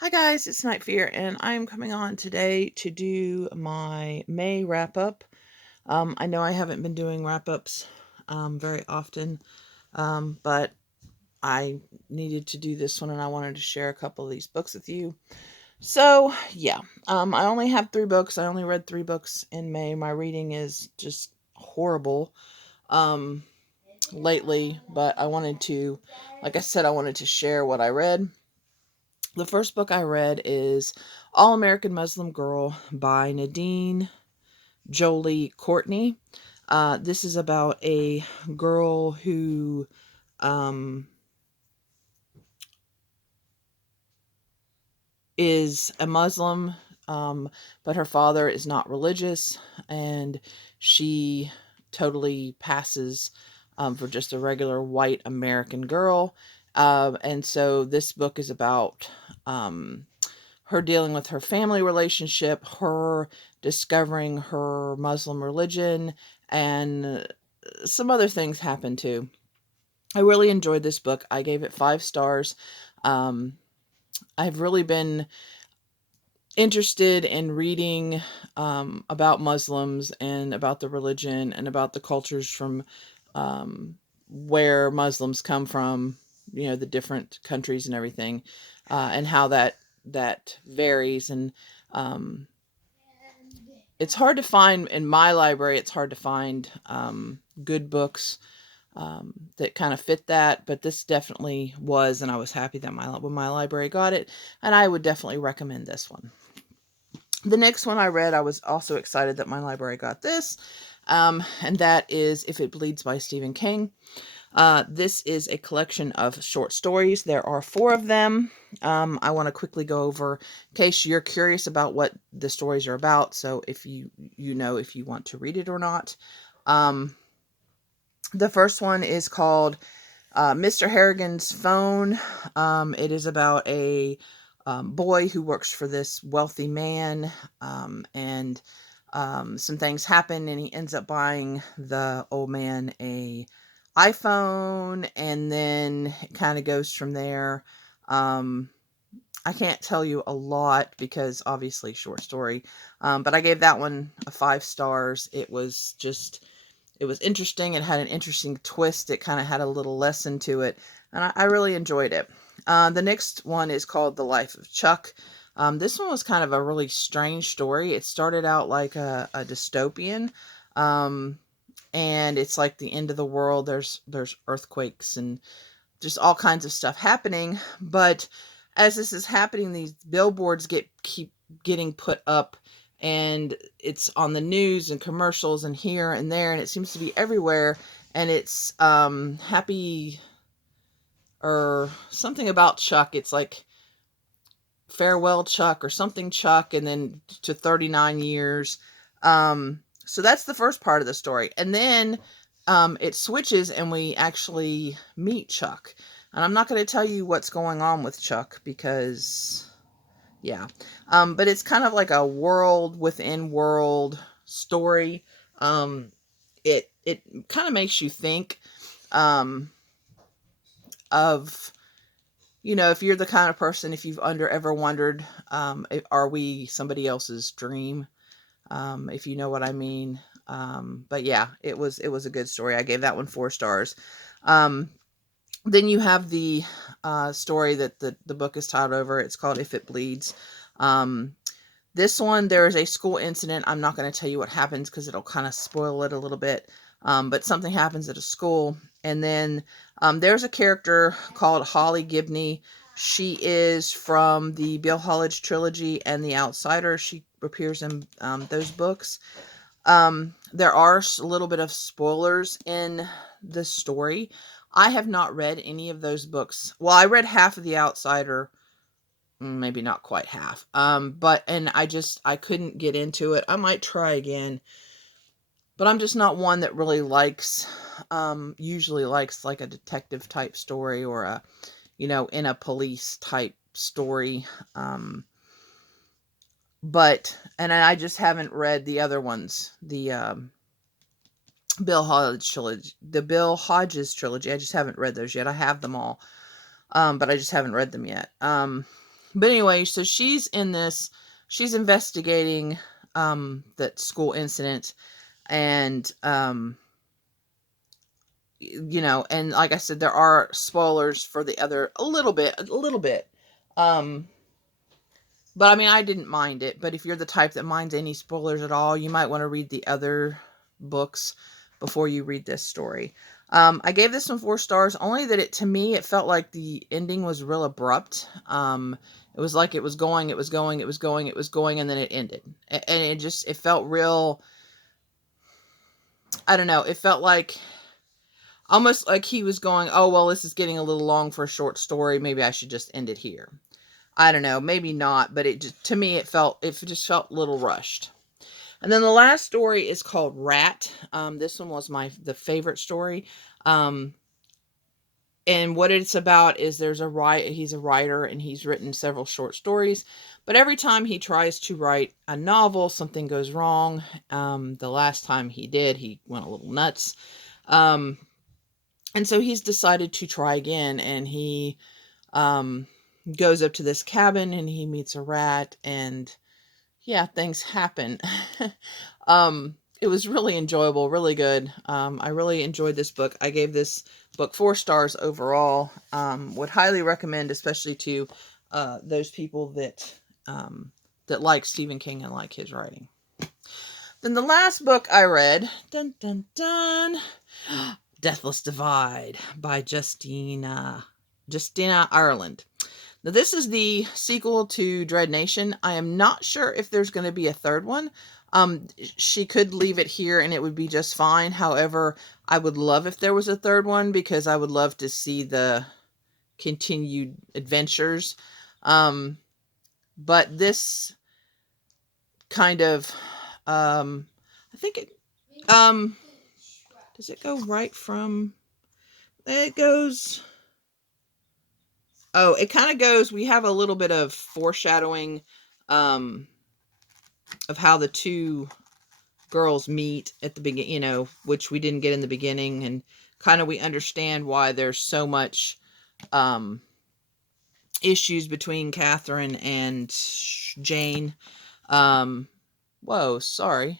Hi guys, it's Night Fear, and I am coming on today to do my May wrap up. I know I haven't been doing wrap ups very often, but I needed to do this one, and I wanted to share a couple of these books with you. So yeah, I only have 3 books. I only read 3 books in May. My reading is just horrible um, lately, but I wanted to, like I said, I wanted to share what I read. The first book I read is All American Muslim Girl by Nadine Jolie Courtney. This is about a girl who um, is a Muslim, but her father is not religious, and she totally passes for just a regular white American girl. And so this book is about her dealing with her family relationship, her discovering her Muslim religion, and some other things happen too. I really enjoyed this book. I gave it 5 stars. Um, I've really been interested in reading about Muslims and about the religion and about the cultures from where Muslims come from, the different countries and everything, and how that varies. And um, it's hard to find in my library. It's hard to find good books that kind of fit that, but this definitely was, and I was happy that when my library got it, and I would definitely recommend this one. The next one I read, I was also excited that my library got this, and that is If It Bleeds by Stephen King. This is a collection of short stories. There are 4 of them. I want to quickly go over in case you're curious about what the stories are about. So if you know if you want to read it or not. Um, the first one is called Mr. Harrigan's Phone. It is about a boy who works for this wealthy man, and some things happen, and he ends up buying the old man a iPhone, and then it kind of goes from there. Um, I can't tell you a lot because obviously short story, but I gave that one a 5 stars. It was interesting. It had an interesting twist. It kind of had a little lesson to it, and I really enjoyed it. The next one is called The Life of Chuck. This one was kind of a really strange story. It started out like a dystopian, um, and it's like the end of the world. There's earthquakes and just all kinds of stuff happening. But as this is happening, these billboards keep getting put up, and it's on the news and commercials and here and there, and it seems to be everywhere. And it's happy or something about Chuck. It's like farewell Chuck or something Chuck, and then to 39 years. So that's the first part of the story. And then it switches and we actually meet Chuck. And I'm not going to tell you what's going on with Chuck because, yeah. But it's kind of like a world within world story. It kind of makes you think um, of, if you're the kind of person, if you've ever wondered, are we somebody else's dream? If you know what I mean. But yeah, it was a good story. I gave that one 4 stars. Um, then you have the story that the book is titled over. It's called If It Bleeds. This one, there is a school incident. I'm not going to tell you what happens because it'll kind of spoil it a little bit. But something happens at a school. And then there's a character called Holly Gibney. She is from the Bill Holiday trilogy and The Outsider. She appears in those books. There are a little bit of spoilers in the story. I have not read any of those books. Well, I read half of The Outsider, maybe not quite half. And I couldn't get into it. I might try again, but I'm just not one that really usually likes like a detective type story or in a police type story. And I just haven't read the other ones, the Bill Hodges trilogy. I just haven't read those yet. I have them all, but I just haven't read them yet. But anyway, so she's in this, she's investigating that school incident, and and like I said, there are spoilers for the other a little bit. Um, but I mean, I didn't mind it. But if you're the type that minds any spoilers at all, you might want to read the other books before you read this story. I gave this one 4 stars, only that to me, it felt like the ending was real abrupt. It was like it was going, it was going, it was going, it was going, and then it ended. And it felt real, I don't know, it felt like almost like he was going, oh, well, this is getting a little long for a short story. Maybe I should just end it here. I don't know, maybe not, but it just, to me, it just felt a little rushed. And then the last story is called Rat. This one was the favorite story. Um, and what it's about is he's a writer, and he's written several short stories, but every time he tries to write a novel, something goes wrong. The last time he did, he went a little nuts. Um, and so he's decided to try again, and he um, goes up to this cabin, and he meets a rat, and yeah, things happen. It was really enjoyable, really good. I really enjoyed this book. I gave this book 4 stars overall. Would highly recommend, especially to those people that like Stephen King and like his writing. Then the last book I read, dun dun dun, Deathless Divide by Justina Ireland. Now, this is the sequel to Dread Nation. I am not sure if there's going to be a third one. She could leave it here and it would be just fine. However, I would love if there was a third one, because I would love to see the continued adventures. But this kind of, I think it, does it go right from, it goes, oh, it kind of goes, we have a little bit of foreshadowing, of how the two girls meet at the beginning, which we didn't get in the beginning, and kind of we understand why there's so much issues between Catherine and Jane. Whoa, sorry.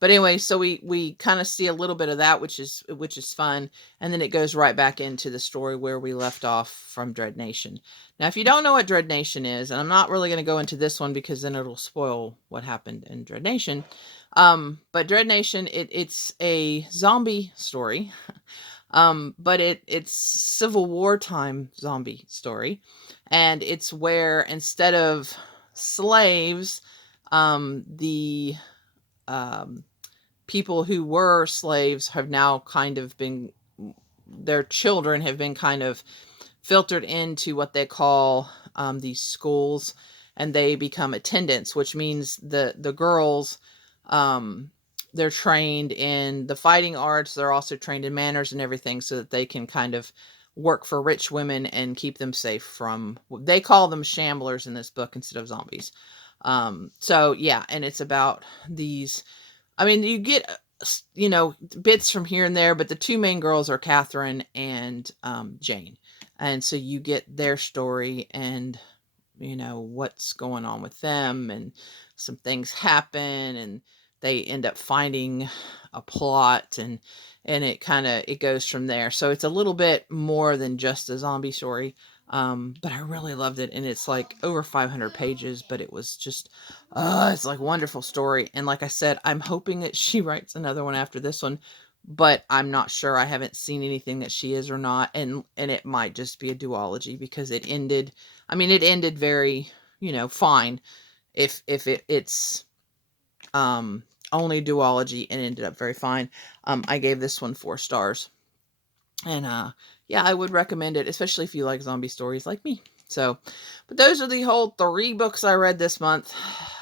But anyway, so we kind of see a little bit of that, which is fun, and then it goes right back into the story where we left off from Dread Nation. Now, if you don't know what Dread Nation is, and I'm not really going to go into this one because then it'll spoil what happened in Dread Nation. But Dread Nation, it's a zombie story, but it's Civil War time zombie story, and it's where instead of slaves, the people who were slaves have now kind of been, their children have been kind of filtered into what they call these schools, and they become attendants, which means the girls, they're trained in the fighting arts. They're also trained in manners and everything, so that they can kind of work for rich women and keep them safe from, they call them shamblers in this book instead of zombies. So yeah, and it's about these, I mean, you get, bits from here and there, but the two main girls are Catherine and Jane. And so you get their story and, what's going on with them, and some things happen, and they end up finding a plot, and it goes from there. So it's a little bit more than just a zombie story. But I really loved it, and it's like over 500 pages, but it was just, it's like wonderful story. And like I said, I'm hoping that she writes another one after this one, but I'm not sure. I haven't seen anything that she is or not, and it might just be a duology, because it ended, I mean, it ended very, fine. If it's only duology, and ended up very fine. I gave this one 4 stars. And yeah, I would recommend it, especially if you like zombie stories like me. So, but those are the whole 3 books I read this month.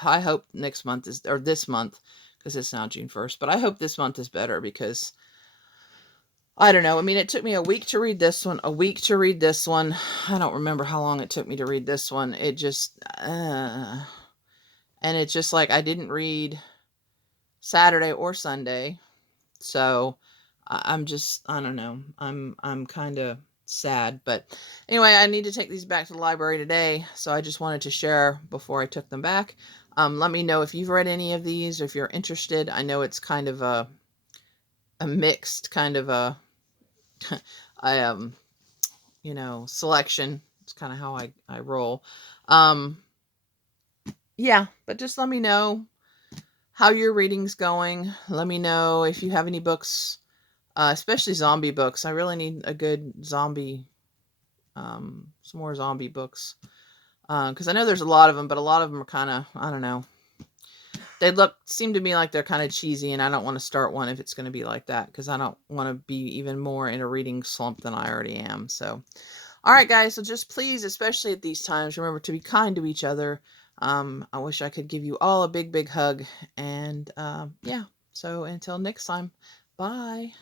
I hope next month is, or this month, because it's now June 1st, but I hope this month is better, because I don't know. I mean, it took me a week to read this one, a week to read this one. I don't remember how long it took me to read this one. It just, and it's just like I didn't read Saturday or Sunday. So I'm just, I don't know. I'm kind of sad. But anyway, I need to take these back to the library today, so I just wanted to share before I took them back. Let me know if you've read any of these, or if you're interested. I know it's kind of a mixed kind of a I selection. It's kind of how I roll. Yeah, but just let me know how your reading's going. Let me know if you have any books, especially zombie books. I really need a good zombie, some more zombie books. Because I know there's a lot of them, but a lot of them are kind of, I don't know. They seem to me like they're kind of cheesy, and I don't want to start one if it's going to be like that, because I don't want to be even more in a reading slump than I already am. So, all right, guys. So just please, especially at these times, remember to be kind to each other. I wish I could give you all a big, big hug. And yeah, so until next time, bye.